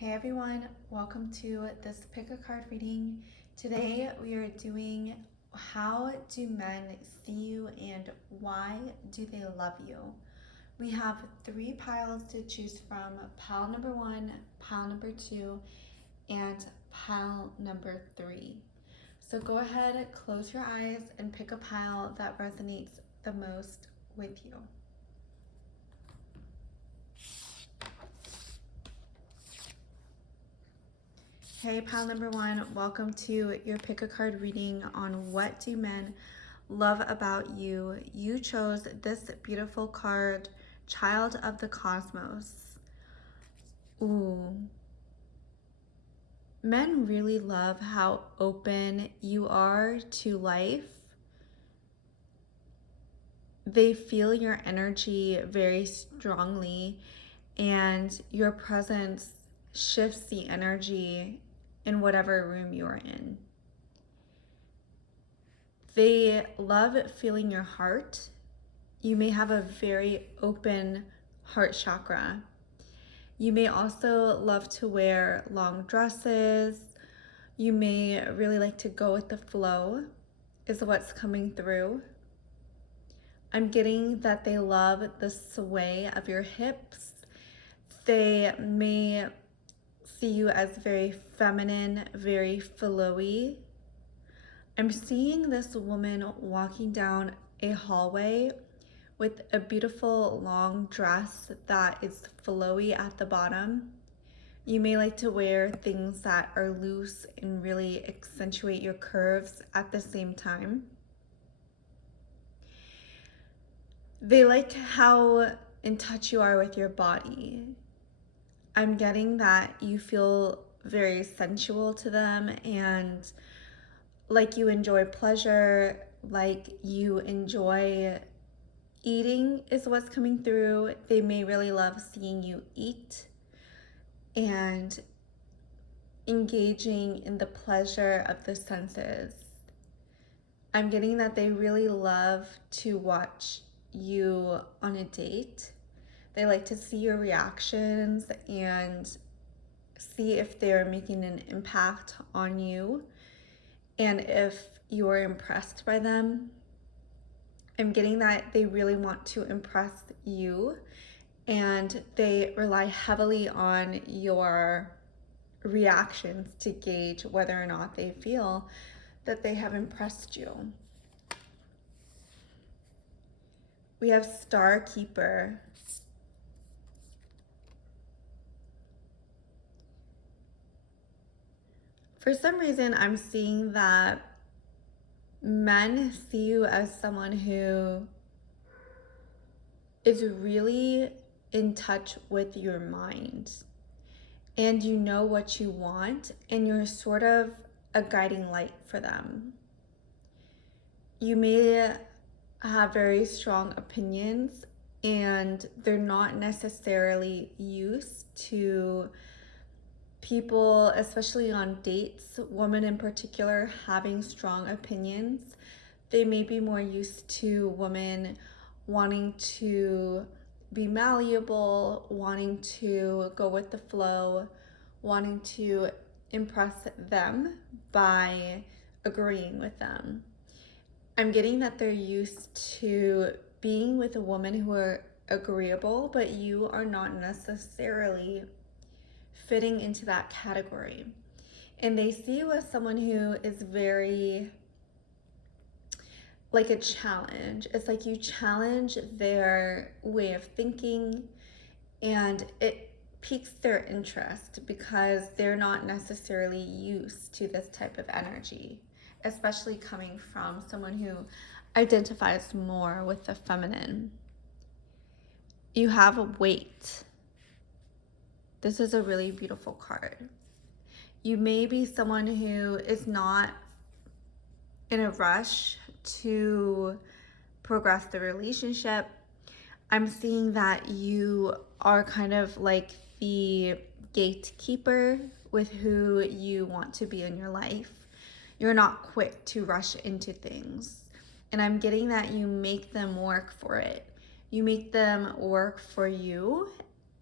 Hey everyone, welcome to this pick a card reading. Today we are doing how do men see you and why do they love you? We have 3 piles to choose from, pile number 1, pile number 2, and pile number 3. So go ahead, close your eyes and pick a pile that resonates the most with you. Hey, pile number 1, welcome to your pick a card reading on what do men love about you. You chose this beautiful card, Child of the Cosmos. Ooh. Men really love how open you are to life. They feel your energy very strongly, and your presence shifts the energy in whatever room you're in. They love feeling your heart. You may have a very open heart chakra. You may also love to wear long dresses. You may really like to go with the flow, is what's coming through. I'm getting that they love the sway of your hips. They may see you as very feminine, very flowy. I'm seeing this woman walking down a hallway with a beautiful long dress that is flowy at the bottom. You may like to wear things that are loose and really accentuate your curves at the same time. They like how in touch you are with your body. I'm getting that you feel very sensual to them and like you enjoy pleasure, like you enjoy eating is what's coming through. They may really love seeing you eat and engaging in the pleasure of the senses. I'm getting that they really love to watch you on a date. They like to see your reactions and see if they're making an impact on you and if you're impressed by them. I'm getting that they really want to impress you and they rely heavily on your reactions to gauge whether or not they feel that they have impressed you. We have Star Keeper. For some reason, I'm seeing that men see you as someone who is really in touch with your mind and you know what you want and you're sort of a guiding light for them. You may have very strong opinions and they're not necessarily used to people, especially on dates, women in particular, having strong opinions. They may be more used to women wanting to be malleable, wanting to go with the flow, wanting to impress them by agreeing with them. I'm getting that they're used to being with a woman who are agreeable, but you are not necessarily fitting into that category. And they see you as someone who is very like a challenge. It's like you challenge their way of thinking and it piques their interest because they're not necessarily used to this type of energy, especially coming from someone who identifies more with the feminine. You have a weight. This is a really beautiful card. You may be someone who is not in a rush to progress the relationship. I'm seeing that you are kind of like the gatekeeper with who you want to be in your life. You're not quick to rush into things. And I'm getting that you make them work for it. You make them work for you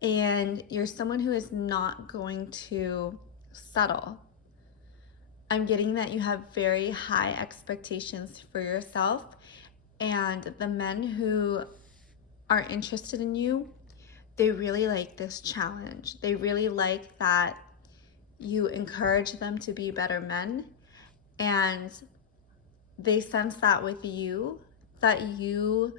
and you're someone who is not going to settle. I'm getting that you have very high expectations for yourself, and the men who are interested in you, they really like this challenge. They really like that you encourage them to be better men, and they sense that with you, that you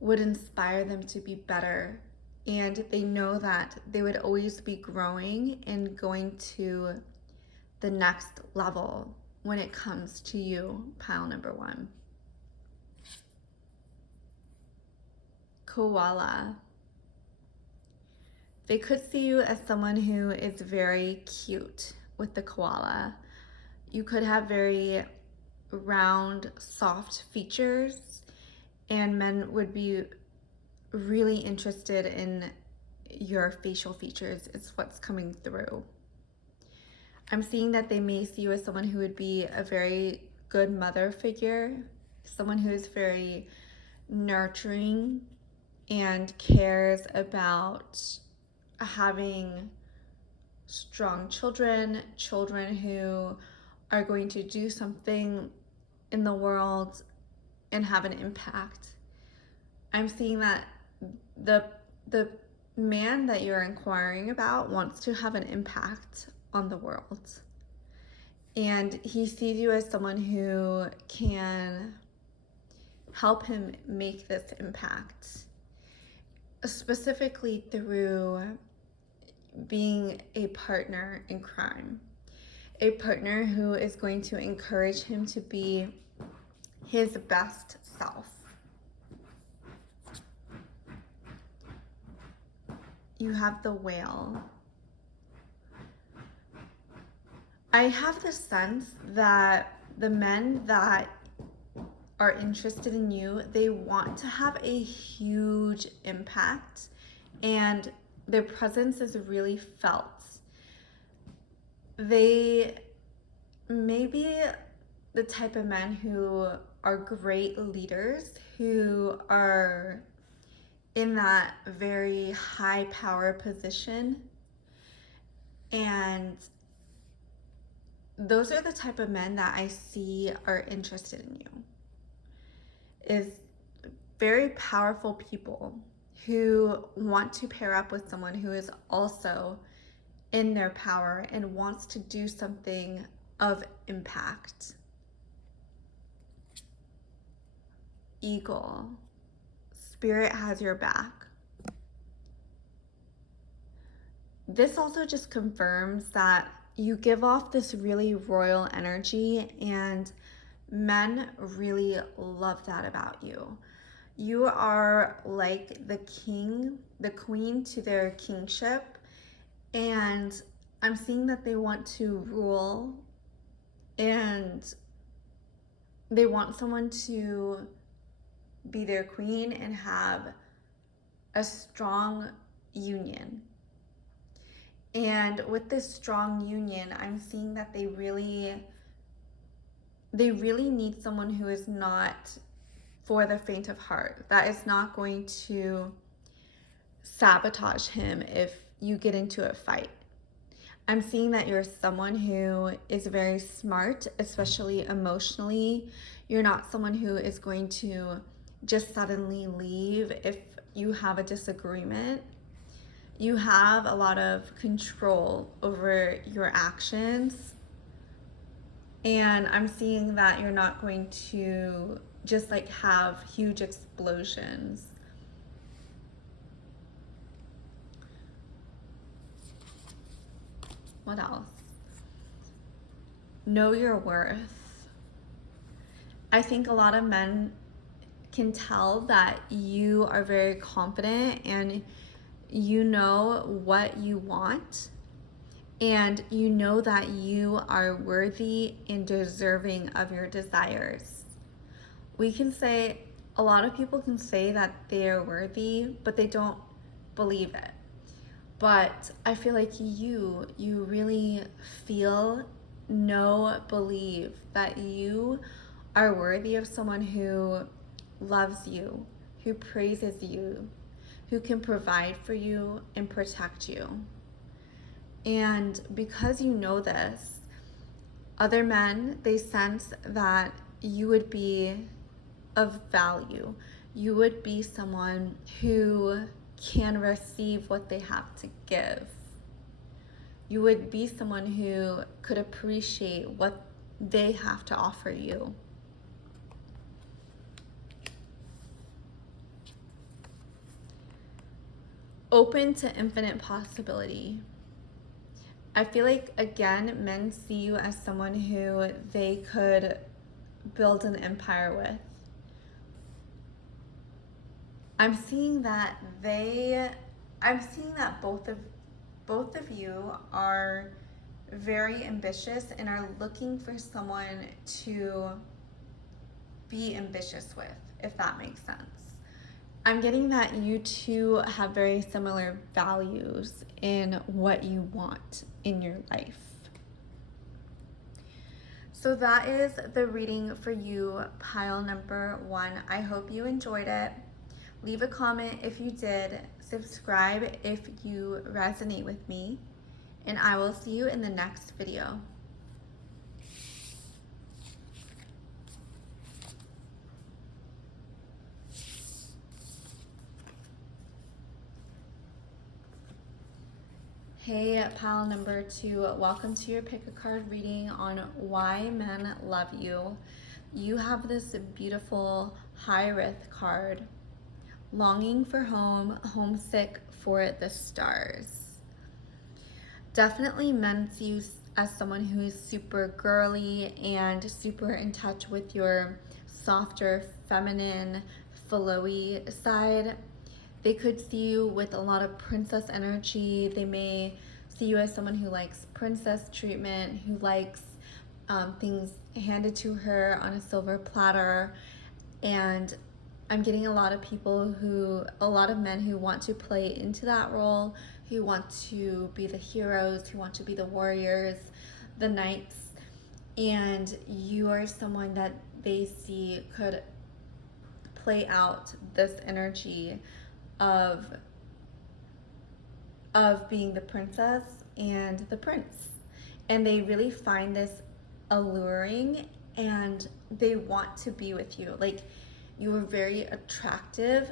would inspire them to be better, and they know that they would always be growing and going to the next level when it comes to you, pile number one. Koala. They could see you as someone who is very cute with the koala. You could have very round, soft features, and men would be really interested in your facial features. It's what's coming through. I'm seeing that they may see you as someone who would be a very good mother figure, someone who is very nurturing and cares about having strong children, children who are going to do something in the world and have an impact. I'm seeing that the man that you're inquiring about wants to have an impact on the world. And he sees you as someone who can help him make this impact, specifically through being a partner in crime, a partner who is going to encourage him to be his best self. You have the whale. I have the sense that the men that are interested in you, they want to have a huge impact, and their presence is really felt. They may be the type of men who are great leaders, who are in that very high power position, and those are the type of men that I see are interested in you. Is very powerful people who want to pair up with someone who is also in their power and wants to do something of impact. Eagle. Spirit has your back. This also just confirms that you give off this really royal energy, and men really love that about you. You are like the king, the queen to their kingship, and I'm seeing that they want to rule, and they want someone to be their queen and have a strong union. And with this strong union, I'm seeing that they really need someone who is not for the faint of heart, that is not going to sabotage him if you get into a fight. I'm seeing that you're someone who is very smart, especially emotionally. You're not someone who is going to just suddenly leave if you have a disagreement. You have a lot of control over your actions, and I'm seeing that you're not going to just like have huge explosions. What else? Know your worth. I think a lot of men can tell that you are very confident and you know what you want, and you know that you are worthy and deserving of your desires. We can say, a lot of people can say that they are worthy, but they don't believe it. But I feel like you really feel, know, believe that you are worthy of someone who loves you, who praises you, who can provide for you and protect you. And because you know this, other men, they sense that you would be of value. You would be someone who can receive what they have to give. You would be someone who could appreciate what they have to offer you. Open to infinite possibility. I feel like, again, men see you as someone who they could build an empire with. I'm seeing that both of you are very ambitious and are looking for someone to be ambitious with, if that makes sense. I'm getting that you two have very similar values in what you want in your life. So that is the reading for you, pile number 1. I hope you enjoyed it. Leave a comment if you did. Subscribe if you resonate with me. And I will see you in the next video. Hey, pile number 2, welcome to your pick a card reading on why men love you. You have this beautiful high risk card, longing for home, homesick for the stars. Definitely men see you as someone who is super girly and super in touch with your softer, feminine, flowy side. They could see you with a lot of princess energy. They may see you as someone who likes princess treatment, who likes things handed to her on a silver platter. And I'm getting a lot of men who want to play into that role, who want to be the heroes, who want to be the warriors, the knights. And you are someone that they see could play out this energy of being the princess and the prince. And they really find this alluring and they want to be with you. Like, you are very attractive,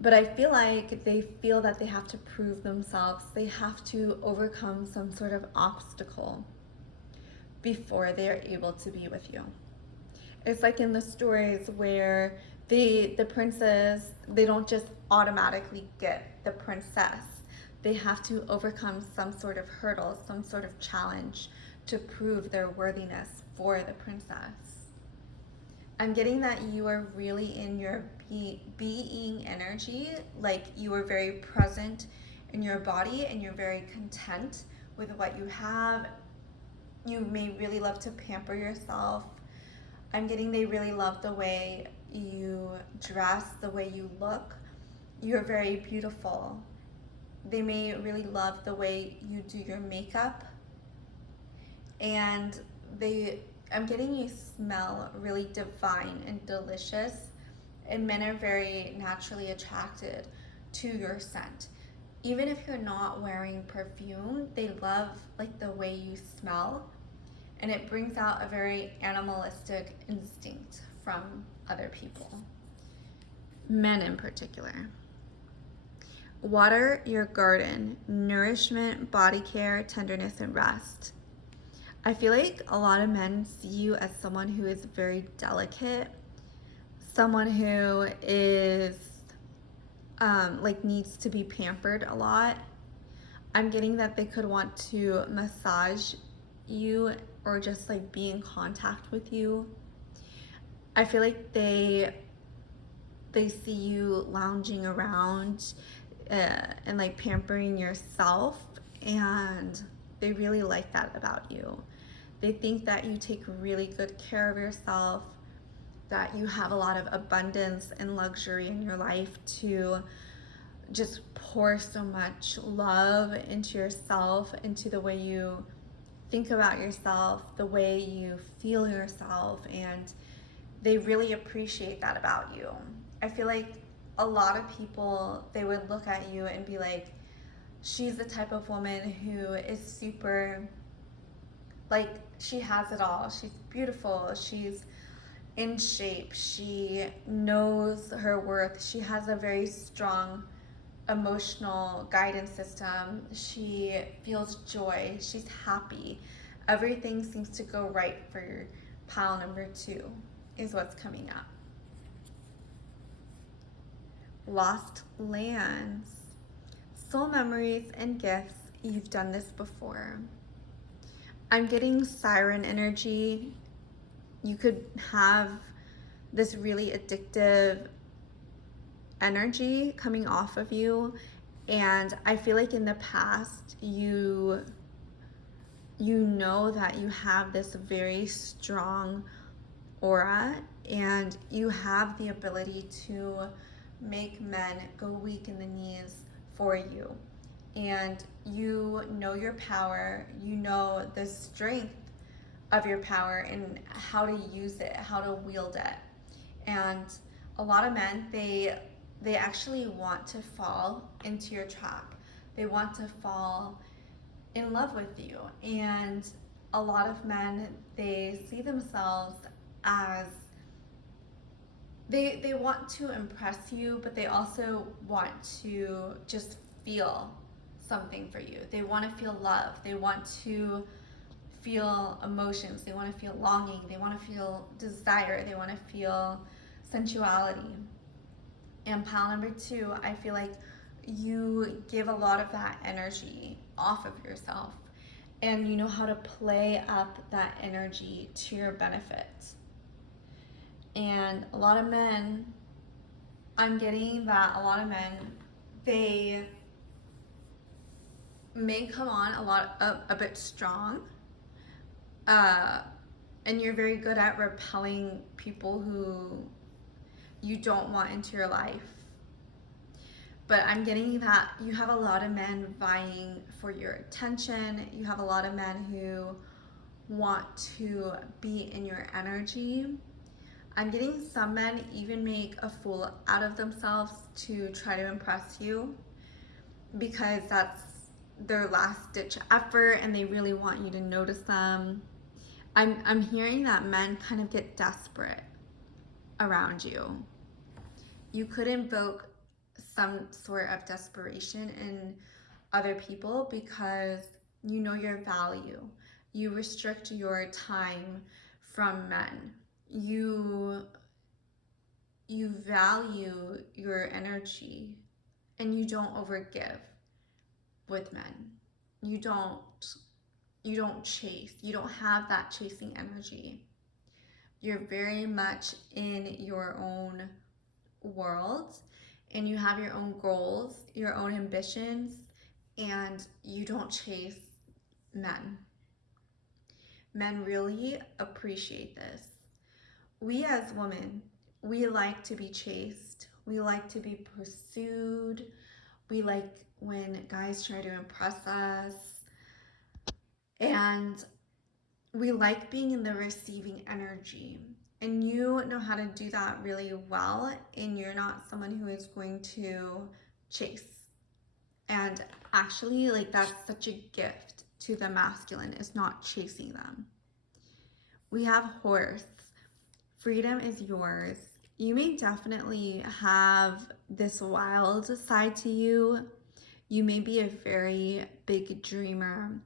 but I feel like they feel that they have to prove themselves. They have to overcome some sort of obstacle before they are able to be with you. It's like in the stories where the princes, they don't just automatically get the princess. They have to overcome some sort of hurdle, some sort of challenge to prove their worthiness for the princess. I'm getting that you are really in your being energy, like you are very present in your body and you're very content with what you have. You may really love to pamper yourself. I'm getting they really love the way you dress, the way you look. You're very beautiful. They may really love the way you do your makeup. And I'm getting you smell really divine and delicious. And men are very naturally attracted to your scent. Even if you're not wearing perfume, they love like the way you smell. And it brings out a very animalistic instinct from other people, men in particular. Water your garden, nourishment, body care, tenderness, and rest. I feel like a lot of men see you as someone who is very delicate, someone who is like needs to be pampered a lot. I'm getting that they could want to massage you or just like be in contact with you. I feel like they see you lounging around and like pampering yourself, and they really like that about you. They think that you take really good care of yourself, that you have a lot of abundance and luxury in your life to just pour so much love into yourself, into the way you think about yourself, the way you feel yourself, and they really appreciate that about you. I feel like a lot of people, they would look at you and be like, she's the type of woman who is super, like, she has it all. She's beautiful. She's in shape. She knows her worth. She has a very strong emotional guidance system. She feels joy. She's happy. Everything seems to go right for pile number 2 is what's coming up. Lost lands. Soul memories and gifts. You've done this before. I'm getting siren energy. You could have this really addictive energy coming off of you, and I feel like in the past you know that you have this very strong aura and you have the ability to make men go weak in the knees for you, and you know your power, you know the strength of your power and how to use it, how to wield it. And a lot of men, they actually want to fall into your trap. They want to fall in love with you. And a lot of men, they see themselves as they want to impress you, but they also want to just feel something for you. They want to feel love. They want to feel emotions. They want to feel longing. They want to feel desire. They want to feel sensuality. And pile number 2, I feel like you give a lot of that energy off of yourself, and you know how to play up that energy to your benefit. And a lot of men, I'm getting that a lot of men, they may come on a bit strong, and you're very good at repelling people who you don't want into your life. But I'm getting that you have a lot of men vying for your attention. You have a lot of men who want to be in your energy. I'm getting some men even make a fool out of themselves to try to impress you, because that's their last ditch effort and they really want you to notice them. I'm hearing that men kind of get desperate around you. You could invoke some sort of desperation in other people because you know your value. You restrict your time from men. You value your energy, and you don't overgive with men. You don't chase. You don't have that chasing energy. You're very much in your own world, and you have your own goals, your own ambitions, and you don't chase men. Men really appreciate this. We as women, we like to be chased. We like to be pursued. We like when guys try to impress us. And we like being in the receiving energy. And you know how to do that really well, and you're not someone who is going to chase. And actually, like, that's such a gift to the masculine, is not chasing them. We have horse. Freedom is yours. You may definitely have this wild side to you. You may be a very big dreamer.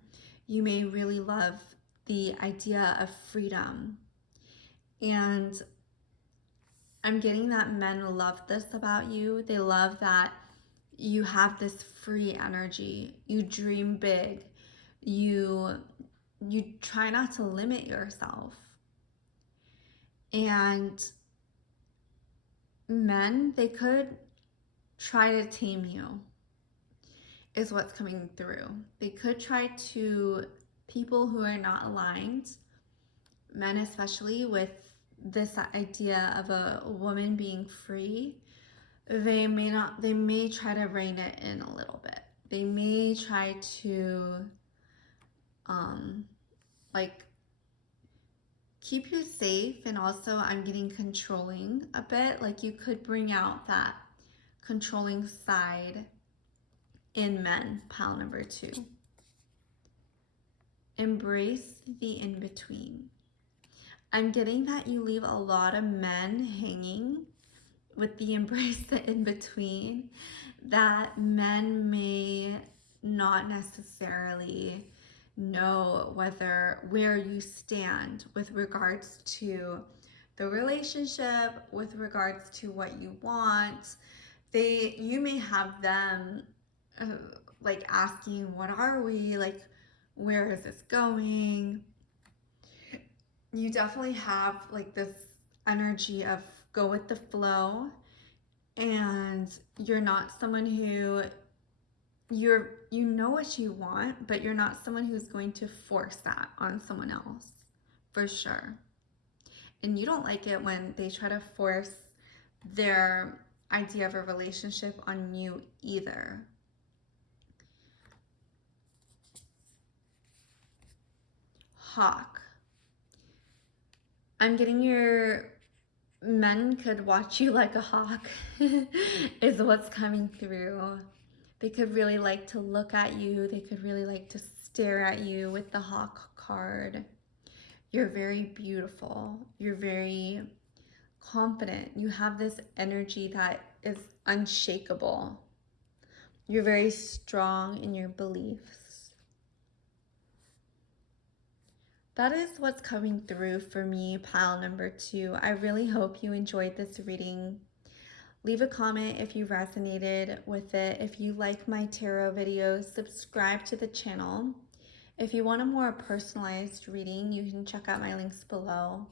You may really love the idea of freedom. And I'm getting that men love this about you. They love that you have this free energy. You dream big. You try not to limit yourself. And men, they could try to tame you, is what's coming through. They could try to, people who are not aligned, men especially, with this idea of a woman being free, they may try to rein it in a little bit. They may try to like keep you safe, and also I'm getting controlling a bit. Like, you could bring out that controlling side in men, pile number 2. Embrace the in-between. I'm getting that you leave a lot of men hanging with the embrace the in-between, that men may not necessarily know where you stand with regards to the relationship, with regards to what you want. You may have them like asking, what are we, like, where is this going? You definitely have like this energy of go with the flow, and you're not someone who you know what you want, but you're not someone who's going to force that on someone else, for sure. And you don't like it when they try to force their idea of a relationship on you either. Hawk. I'm getting your men could watch you like a hawk is what's coming through. They could really like to look at you. They could really like to stare at you with the hawk card. You're very beautiful. You're very confident. You have this energy that is unshakable. You're very strong in your beliefs. That is what's coming through for me, pile number 2. I really hope you enjoyed this reading. Leave a comment if you resonated with it. If you like my tarot videos, subscribe to the channel. If you want a more personalized reading, you can check out my links below.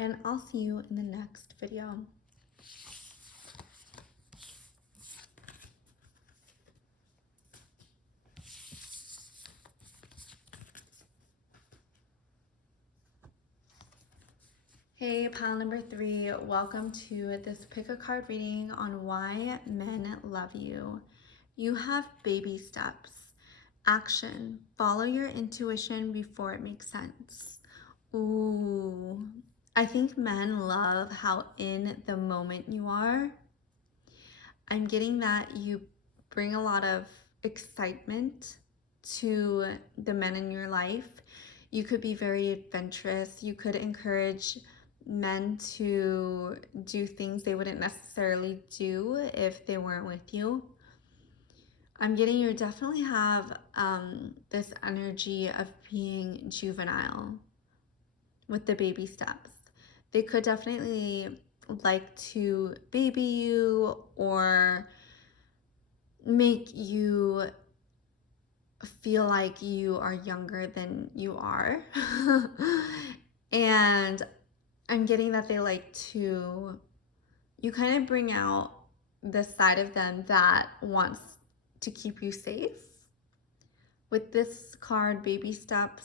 And I'll see you in the next video. Hey, pile number 3, welcome to this pick a card reading on why men love you. You have baby steps. Action. Follow your intuition before it makes sense. Ooh, I think men love how in the moment you are. I'm getting that you bring a lot of excitement to the men in your life. You could be very adventurous. You could encourage men to do things they wouldn't necessarily do if they weren't with you. I'm getting you definitely have this energy of being juvenile with the baby steps. They could definitely like to baby you or make you feel like you are younger than you are. And I'm getting that they like to, you kind of bring out the side of them that wants to keep you safe. With this card, baby steps,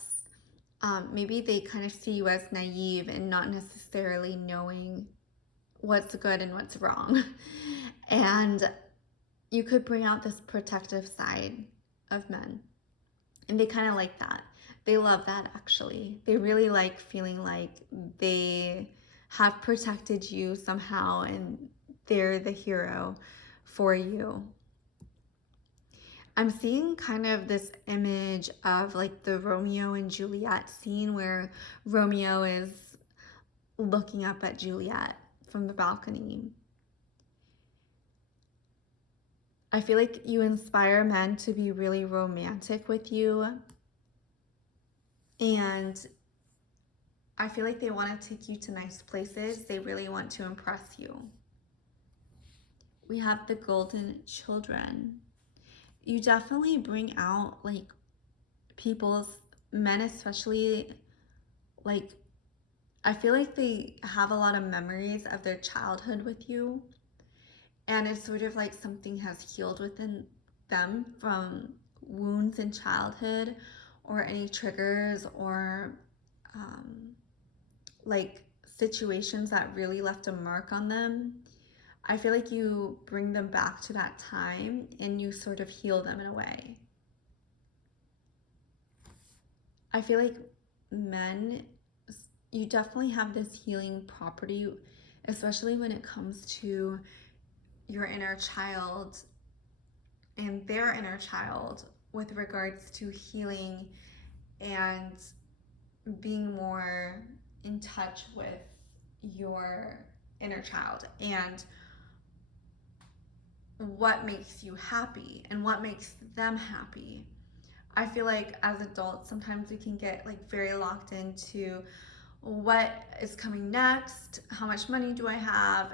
maybe they kind of see you as naive and not necessarily knowing what's good and what's wrong. And you could bring out this protective side of men. And they kind of like that. They love that, actually. They really like feeling like they have protected you somehow and they're the hero for you. I'm seeing kind of this image of like the Romeo and Juliet scene where Romeo is looking up at Juliet from the balcony. I feel like you inspire men to be really romantic with you. And I feel like they want to take you to nice places. They really want to impress you. We have the golden children. You definitely bring out like men especially, like I feel like they have a lot of memories of their childhood with you. And it's sort of like something has healed within them from wounds in childhood or any triggers or like situations that really left a mark on them. I feel like you bring them back to that time and you sort of heal them in a way. I feel like men, you definitely have this healing property, especially when it comes to your inner child and their inner child with regards to healing and being more in touch with your inner child and what makes you happy and what makes them happy. I feel like as adults, sometimes we can get like very locked into what is coming next, how much money do I have,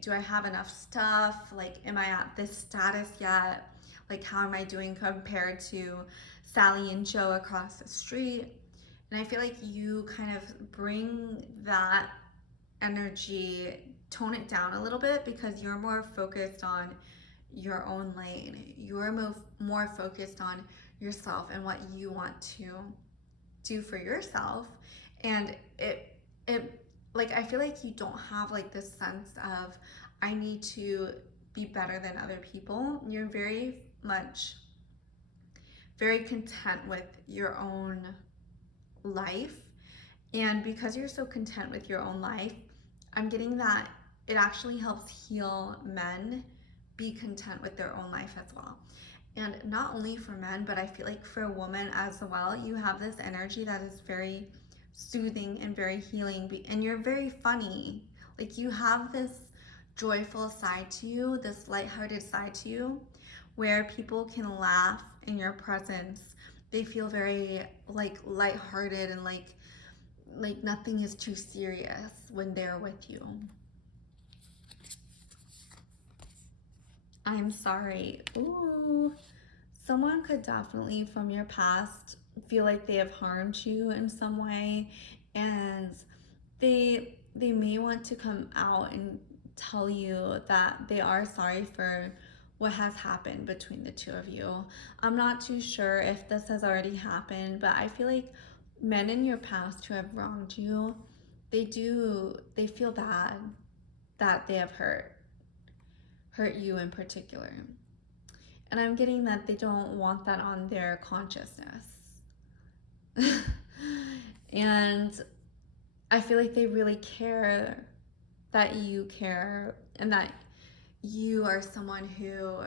do I have enough stuff, like am I at this status yet, like how am I doing compared to Sally and Joe across the street. And I feel like you kind of bring that energy, tone it down a little bit, because you're more focused on your own lane. You're more focused on yourself and what you want to do for yourself. And it like, I feel like you don't have like this sense of I need to be better than other people. You're very much very content with your own life. And because you're so content with your own life, I'm getting that it actually helps heal men be content with their own life as well. And not only for men, but I feel like for a woman as well, you have this energy that is very soothing and very healing. And you're very funny. Like, you have this joyful side to you, this lighthearted side to you, where people can laugh in your presence. They feel very like lighthearted and like nothing is too serious when they're with you. I'm sorry. Ooh. Someone could definitely from your past feel like they have harmed you in some way, and they may want to come out and tell you that they are sorry for what has happened between the two of you. I'm not too sure if this has already happened, but I feel like men in your past who have wronged you, they feel bad that they have hurt you in particular. And I'm getting that they don't want that on their consciousness. And I feel like they really care that you care and that you are someone who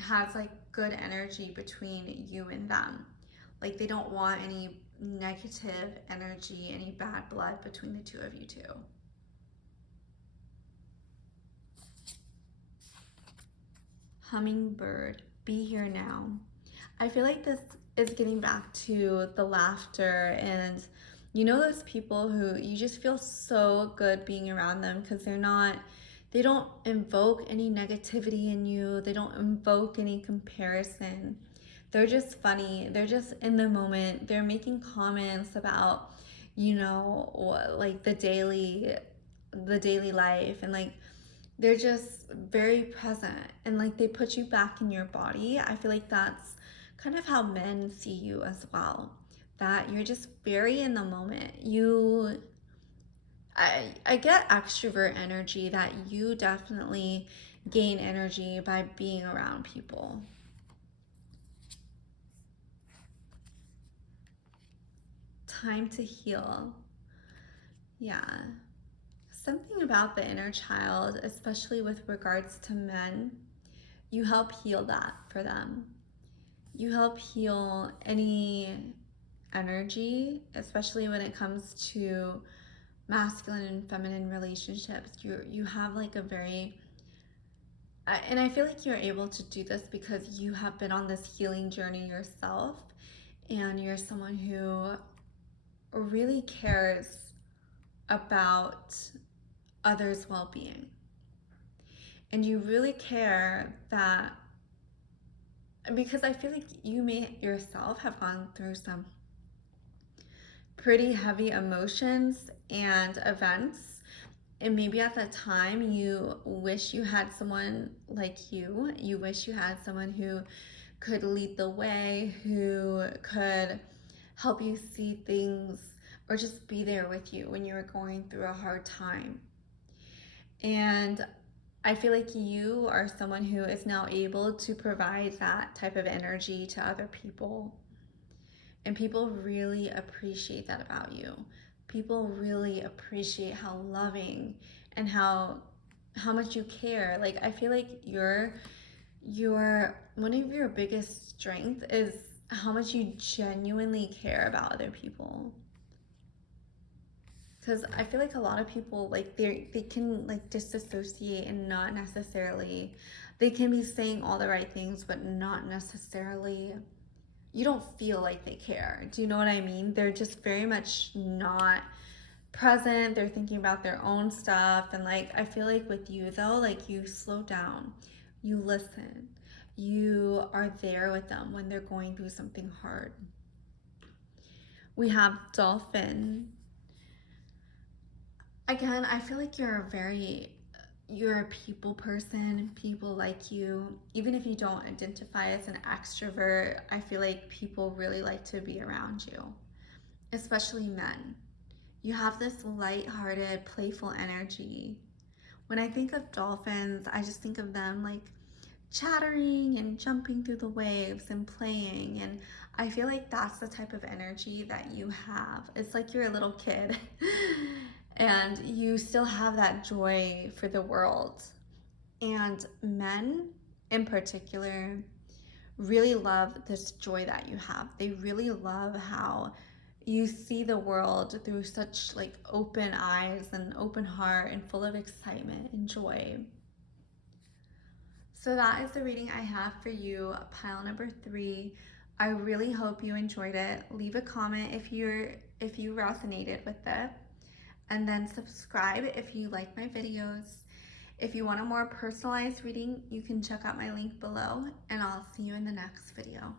has like good energy between you and them. Like, they don't want any negative energy, any bad blood between the two of you two. Hummingbird, be here now. I feel like this is getting back to the laughter, and you know those people who you just feel so good being around them because they don't invoke any negativity in you. They don't invoke any comparison. They're just funny. They're just in the moment. They're making comments about, like the daily life, and like they're just very present, and like they put you back in your body. I feel like that's kind of how men see you as well, that you're just very in the moment. I get extrovert energy, that you definitely gain energy by being around people. Time to heal. Yeah. Something about the inner child, especially with regards to men, you help heal that for them. You help heal any energy, especially when it comes to masculine and feminine relationships. You have like a very, and I feel like you're able to do this because you have been on this healing journey yourself, and you're someone who really cares about others' well-being. And you really care that, because I feel like you may yourself have gone through some pretty heavy emotions and events, and maybe at that time you wish you had someone like you wish you had someone who could lead the way, who could help you see things, or just be there with you when you were going through a hard time. And I feel like you are someone who is now able to provide that type of energy to other people. And people really appreciate that about you. People really appreciate how loving and how how much you care. Like, I feel like your one of your biggest strengths is how much you genuinely care about other people. Because I feel like a lot of people, like, they can like disassociate and not necessarily, they can be saying all the right things but not necessarily, you don't feel like they care. Do you know what I mean? They're just very much not present. They're thinking about their own stuff. And like, I feel like with you though, like, you slow down, you listen, you are there with them when they're going through something hard. We have dolphin. Again, I feel like you're a people person. People like you. Even if you don't identify as an extrovert, I feel like people really like to be around you, especially men. You have this light-hearted, playful energy. When I think of dolphins, I just think of them like chattering and jumping through the waves and playing. And I feel like that's the type of energy that you have. It's like you're a little kid and you still have that joy for the world. And men in particular really love this joy that you have. They really love how you see the world through such like open eyes and open heart and full of excitement and joy. So that is the reading I have for you, pile number 3. I really hope you enjoyed it. Leave a comment if you resonated with it, and then subscribe if you like my videos. If you want a more personalized reading, you can check out my link below, and I'll see you in the next video.